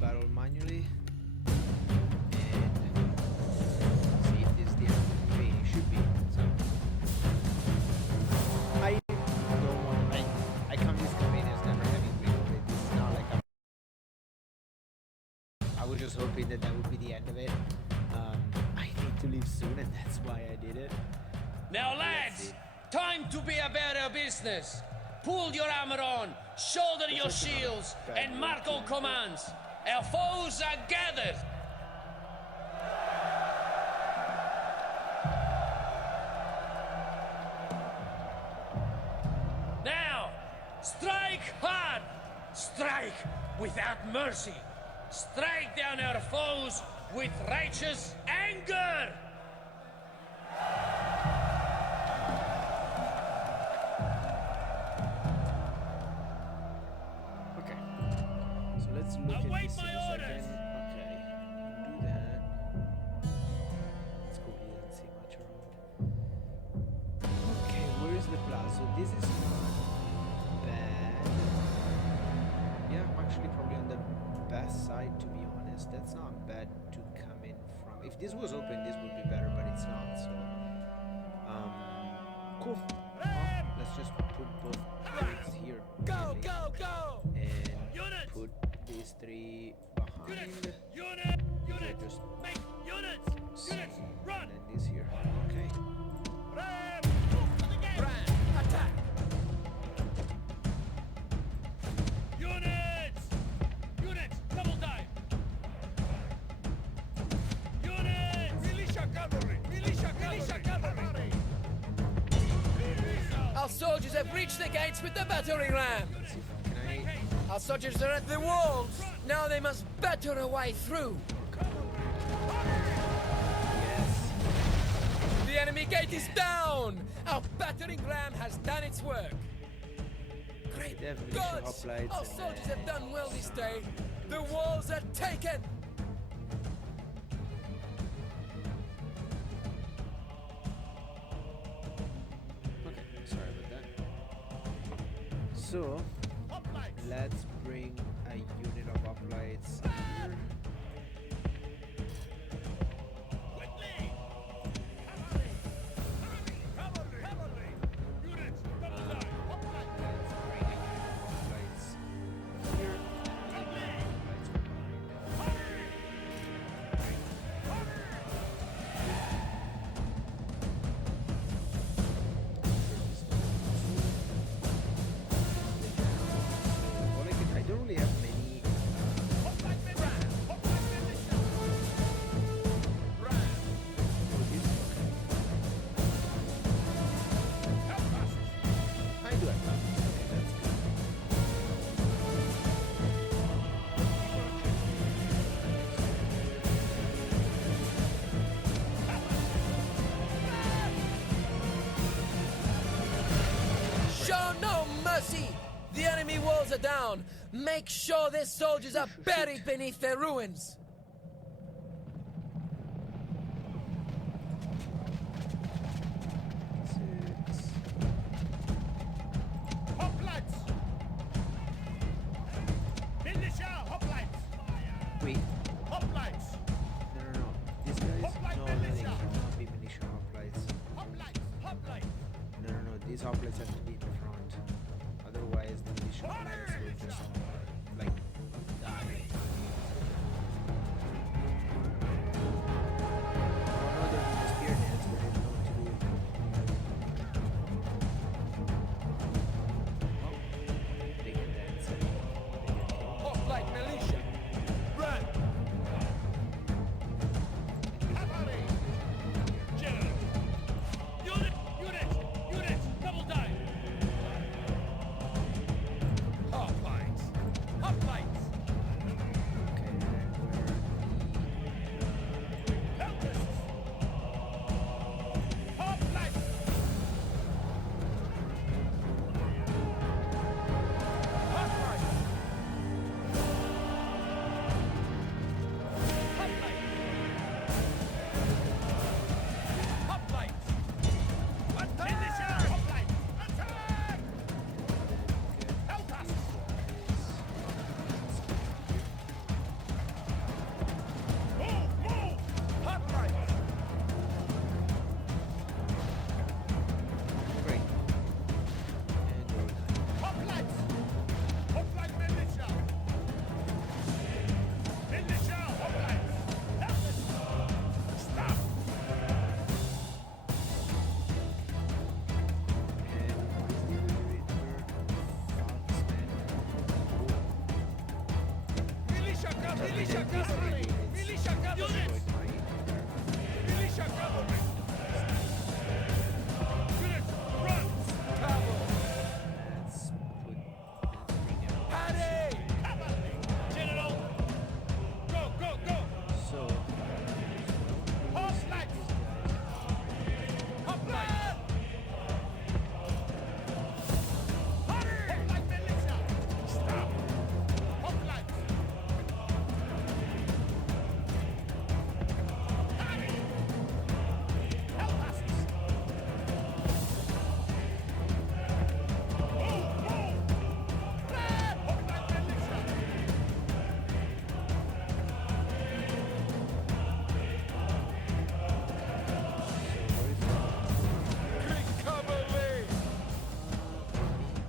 battle manually. And see, this is the end of the campaign. It should be. So I don't want. I count this campaign as never having reloaded. This is not like I was just hoping that that would be the end of it. I need to leave soon, and that's why I did it. Now, lads, time to be about our business. Pull your armor on, shoulder your shields, and mark all commands. Our foes are gathered. Now, strike hard. Strike without mercy. Strike down our foes with righteous anger. Let's look at Await this my in a orders. second. Okay, do that. Let's go here and see much around. Okay, where is the plaza? This is not bad. Yeah, I'm actually probably on the best side, to be honest. That's not bad to come in from. If this was open, this would be better, but it's not. So, cool. Well, let's just put both units here. Go, really. go, go! And Units! put these three behind. Unit! Just Make units! C, Units! Run! and then this here. Okay. Ram! Move to the gate! Ram! Attack! Units! Units! Double time! Units! Militia cavalry! Militia cavalry! Our soldiers have reached the gates with the battering ram. Let's see if can I. Our soldiers are at the walls. Now they must batter a way through. Yes. The enemy gate is down. Our battering ram has done its work. Great They have militia gods! hoplites Our and, soldiers have done well this day. The walls are taken. Okay. Sorry about that. So let's bring a unit of hoplites here. I don't really have many. I do have numbers. Okay, that's good. Show no mercy. The enemy walls are down. Make sure their soldiers are buried beneath their ruins. Six. Hoplites! Militia hoplites! Wait. Hoplites! No. These guys. Hoplite No, they militia. cannot be militia hoplites. Hoplites! Hoplites! No. These hoplites have to be in the front. Otherwise, the militia hoplites will just like die. Oh no, they're in the spearheads, but they don't know what to do. Oh, they get that. So they get killed. Hoplite militia. Run! Cavalry! General! Units! Double time! Hoplites! Militia cavalry! Militia cavalry! Militia cavalry! Units, run! Let's bring out. Paddy! Cavalry! General! Go, go, go! So, Hoplites! Hoplites! Hurry! Hoplite militia! Stop! Hoplites! Hurry! Help us! Move, move! Red! Hoplite militia! Greek cavalry!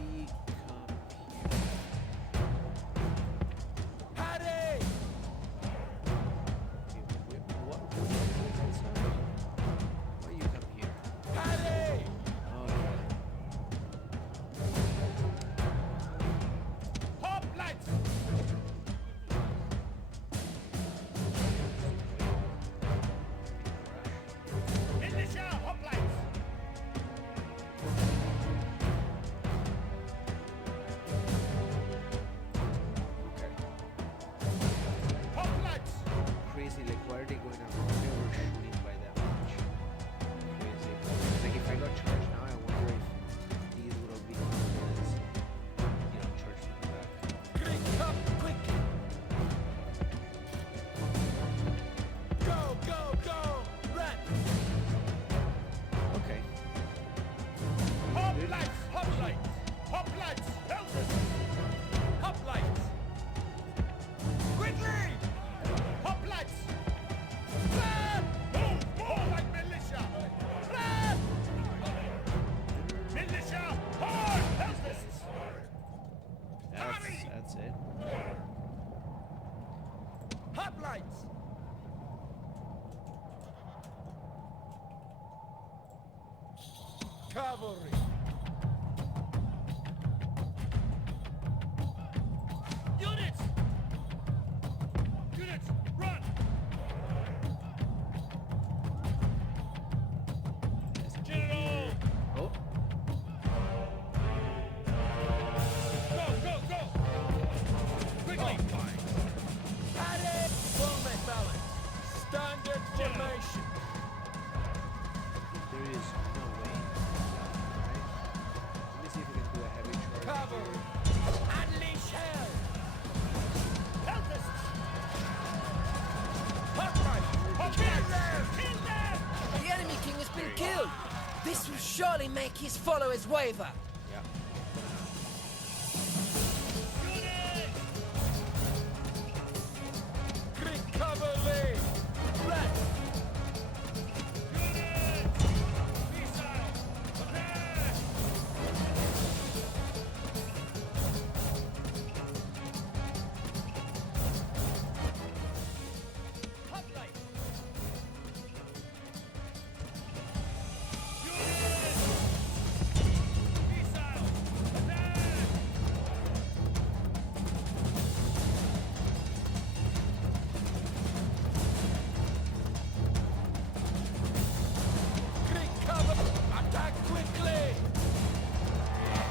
maybe come here. Paddy! Okay, what are you doing outside? Why you come here? Paddy! Oh, yeah. Hoplites! Militia hoplites! Okay. Hoplites! Crazy, like, why are they going up? Why they were shooting by that much? Crazy. Like, if I got charged now, I wonder if these would have been as, charged from the back. Greek cup, quick! Go, go, go! Red! Okay. Hoplites! Hoplites! Hoplites! Help us! Hoplites! Quickly! Hoplites! Red! Move! Hoplite militia! Red! Militia! Hard! Help us! That's it. Hoplites! Cavalry! Units! Units, run! General! Oh, Go, go, go! Quickly! Paddy! Format balance. Standard formation. there is no way. Right? Let me see if we can do a heavy charge. Cavalry! Unleash hell! Help us! Hoplite! Kill them! Kill them! The enemy king has been killed. This will surely make his followers waver. Yeah. Units! Greek cavalry! Red! Units! Missile! Attack! Hoplite! Units! Missile! Attack! Greek cover! Attack quickly!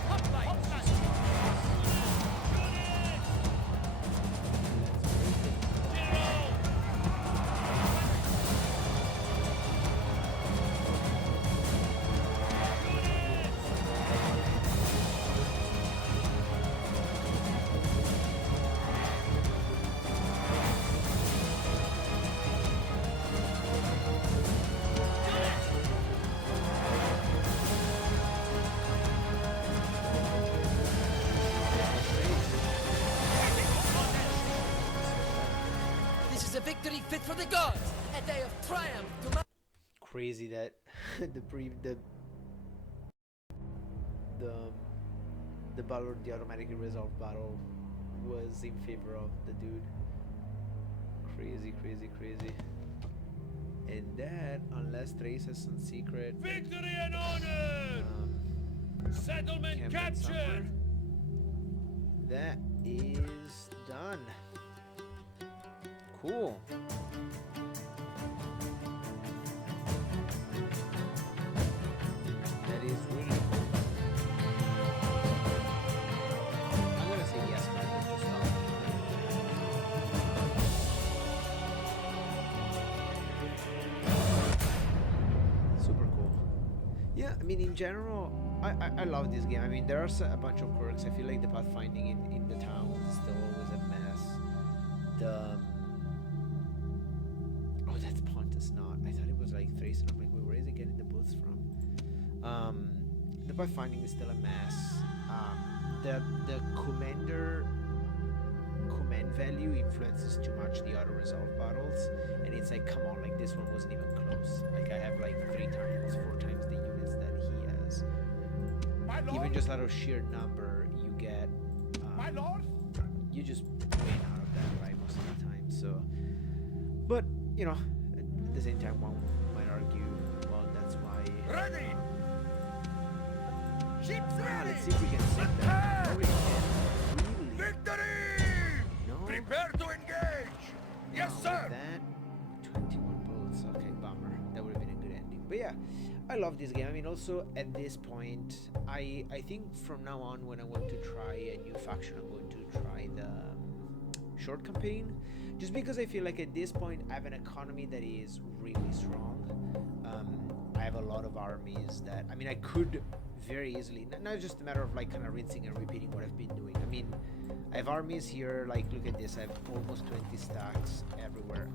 Hoplite! Units! General! This is a victory fit for the gods. A day of triumph to my... Crazy that the battle, the automatically resolved battle, was in favor of the dude. Crazy, crazy, crazy. And that, unless Trace has some secret Victory and honor! Settlement campaign somewhere, captured! that is done. Cool. That is really cool. I'm gonna say yes, man. To stop. Super cool. Yeah, I mean, in general, I love this game. I mean, there are a bunch of quirks. I feel like the pathfinding in the town is still always a mess. Oh, that's Pontus Knot. I thought it was like Thrace, and I'm like, where is it getting the boots from? The pathfinding is still a mess. The commander command value influences too much the auto resolve battles, and it's like, come on, like this one wasn't even close. Like I have like 4 times the units that he has. Even just out of sheer number, you get My lord? you just win out of that, right, most of the time. So, but you know, at the same time, one might argue, well, that's why. Ready! Ships ready! Let's see if we can sink that. Oh, we can. Really? Victory! No. Prepare to engage! Yes, No, sir! That 21 bullets. Okay, bummer. That would have been a good ending. But yeah, I love this game. I mean, also at this point, I think from now on, when I want to try a new faction, I'm going to try the short campaign, just because I feel like at this point I have an economy that is really strong. I have a lot of armies that, I mean, I could very easily, not just a matter of like kind of rinsing and repeating what I've been doing. I mean, I have armies here, like look at this, I have almost 20 stacks everywhere.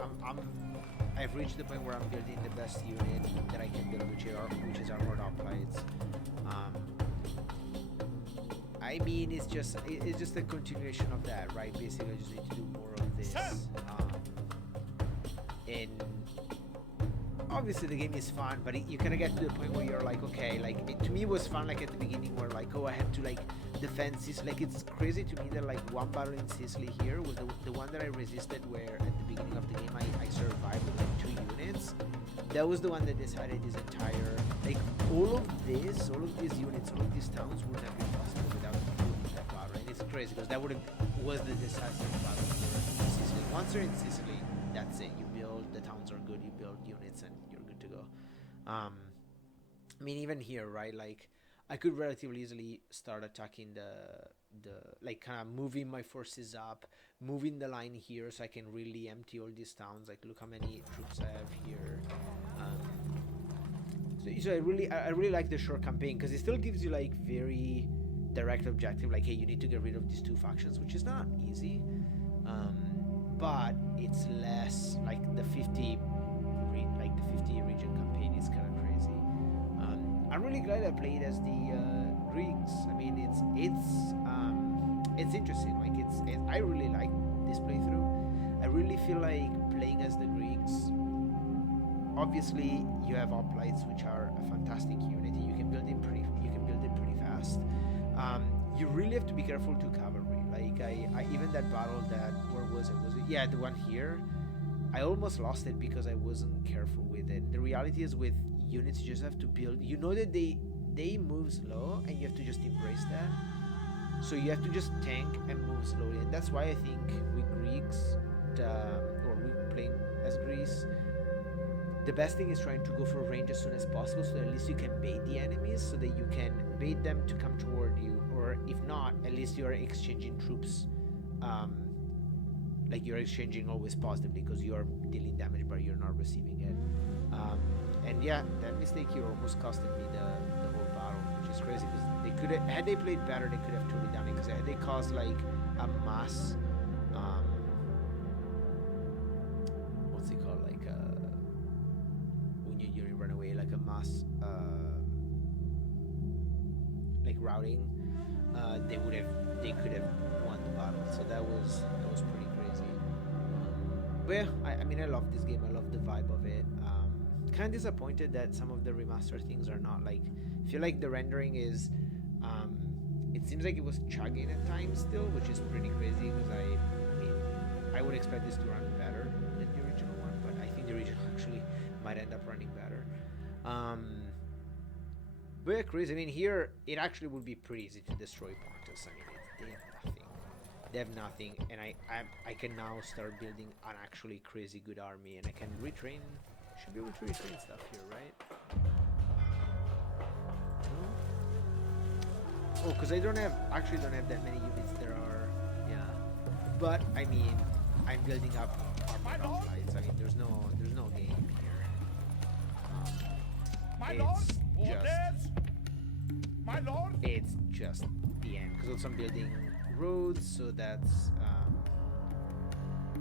I've reached the point where I'm building the best unit that I can build, which is armored hoplites. I mean, it's just a continuation of that, right? Basically, I just need to do more of this. And obviously the game is fun, but you kind of get to the point where you're like, okay, like to me it was fun, like at the beginning where like, oh, I had to like defend Sicily. Like it's crazy to me that like one battle in Sicily here was the one that I resisted, where at the beginning of the game I survived with like 2 units. That was the one that decided this entire, like all of these units, all of these towns would have been possible without that battle. And it's crazy because that was the decisive battle for Sicily. Once you're in Sicily, that's it. You build, the towns are good, you build units and you're good to go. I mean, even here, right, like I could relatively easily start attacking the like kind of moving my forces up, moving the line here so I can really empty all these towns. Like look how many troops I have here. So I really like the short campaign because it still gives you like very direct objective, like hey, you need to get rid of these 2 factions, which is not easy. But it's less like the 50 region campaign is kind of crazy. I'm really glad I played as the Greeks. I mean, it's interesting. Like I really like this playthrough. I really feel like playing as the Greeks. Obviously, you have hoplites, which are a fantastic unit. You can build it pretty fast. You really have to be careful to cavalry. Like I even that battle where was it? Yeah, the one here. I almost lost it because I wasn't careful with it. The reality is with units, you just have to build. You know that they move slow, and you have to just embrace that. So you have to just tank and move slowly, and that's why I think we Greeks, or we playing as Greece, the best thing is trying to go for range as soon as possible, so that at least you can bait the enemies, so that you can bait them to come toward you, or if not, at least you are exchanging troops. Like you're exchanging always positively because you are dealing damage, but you're not receiving it. And yeah, that mistake here almost costed me the whole battle, which is crazy because they could have, had they played better, they could have totally done it because had they caused like a mass, what's it called, like when you run away, like a mass, like routing, they could have won the battle. So that was pretty crazy. But yeah, I mean, I love this game. I love the vibe of it. Kind of disappointed that some of the remaster things are not like. I feel like the rendering is. It seems like it was chugging at times still, which is pretty crazy because I mean, I would expect this to run better than the original one, but I think the original actually might end up running better. But yeah, crazy. I mean, here it actually would be pretty easy to destroy Pontus. I mean, they have nothing. They have nothing, and I can now start building an actually crazy good army, and I can retrain. Should be able to retrain stuff here, right? Oh, because I don't have that many units. There are, yeah. But I mean, I'm building up army hoplites. I mean, there's no game here. My lord, It's orders. My lord. It's just the end. Because also I'm building roads, so that's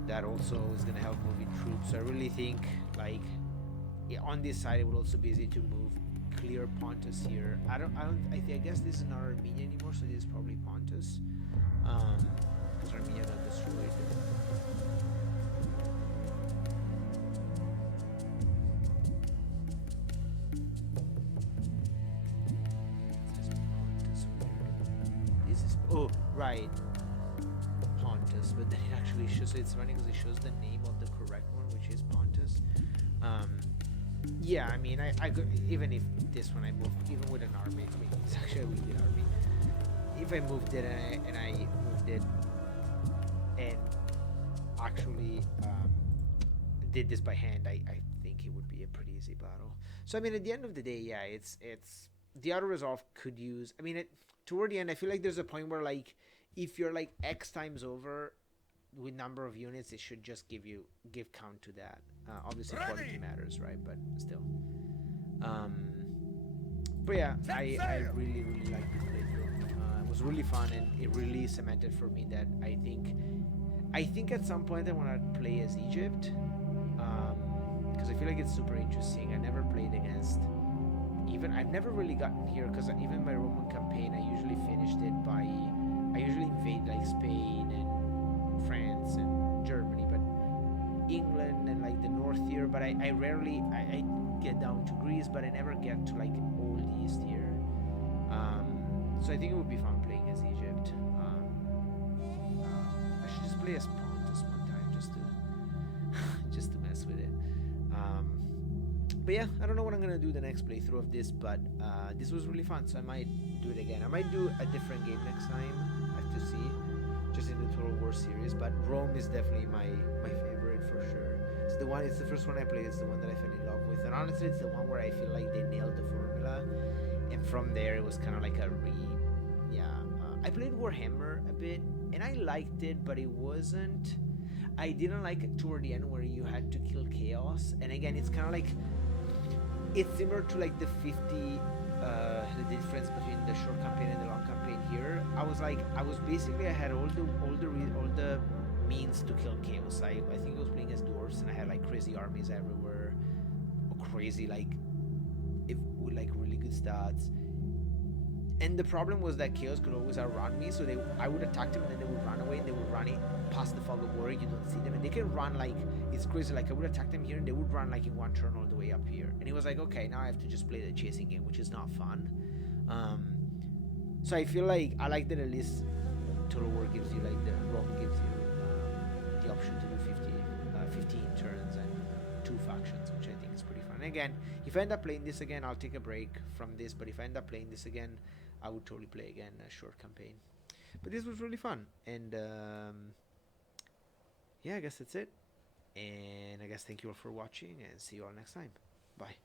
that also is gonna help moving troops. So I really think like on this side it would also be easy to move. Clear Pontus here. I guess this is not Armenia anymore, so this is probably Pontus. Because Armenia got destroyed. This is oh right, Pontus. But then it actually shows. So it's funny because it shows the name of the correct one, which is Pontus. Yeah, I mean, I could, even if this one I moved, even with an army, I mean, it's actually a really good army. If I moved it and I moved it and actually did this by hand, I think it would be a pretty easy battle. So I mean, at the end of the day, yeah, it's the auto resolve could use. I mean, toward the end, I feel like there's a point where like if you're like X times over with number of units, it should just give count to that. Obviously quality matters, right? But still. But yeah, I really like this playthrough. It was really fun, and it really cemented for me that I think at some point I want to play as Egypt, because I feel like it's super interesting. I never played against I've never really gotten here, because even my Roman campaign, I usually finished it by I usually invade like Spain and France and Germany, but England and like the north here, but I rarely I get down to Greece, but I never get to like Old East here. So I think it would be fun playing as Egypt. I should just play as Pontus one time just to mess with it. But yeah, I don't know what I'm gonna do the next playthrough of this, but this was really fun, so I might do it again. I might do a different game next time. I have to see, just in the Total War series. But Rome is definitely my favorite for sure. It's the first one I played. It's the one that I fell in love with, and honestly, it's the one where I feel like they nailed the formula. And from there, it was kind of like I played Warhammer a bit, and I liked it, but it wasn't. I didn't like it toward the end where you had to kill chaos. And again, it's kind of like it's similar to like the 50. The difference between the short campaign and the long campaign here. I had all the means to kill chaos. I think I was playing as dwarves, and I had like crazy armies everywhere, or crazy with like really good stats. And the problem was that chaos could always outrun me, so I would attack them and then they would run away, and they would run it past the fog of war. You don't see them, and they can run like it's crazy. Like I would attack them here, and they would run like in one turn all the way up here. And it was like, okay, now I have to just play the chasing game, which is not fun. So I feel like I like that at least Total War gives you like Rome gives you the option to do 15 turns and 2 factions, which I think is pretty fun. And again, if I end up playing this again, I'll take a break from this. But if I end up playing this again, I would totally play again a short campaign. But this was really fun, and yeah, I guess that's it. And I guess thank you all for watching, and see you all next time. Bye.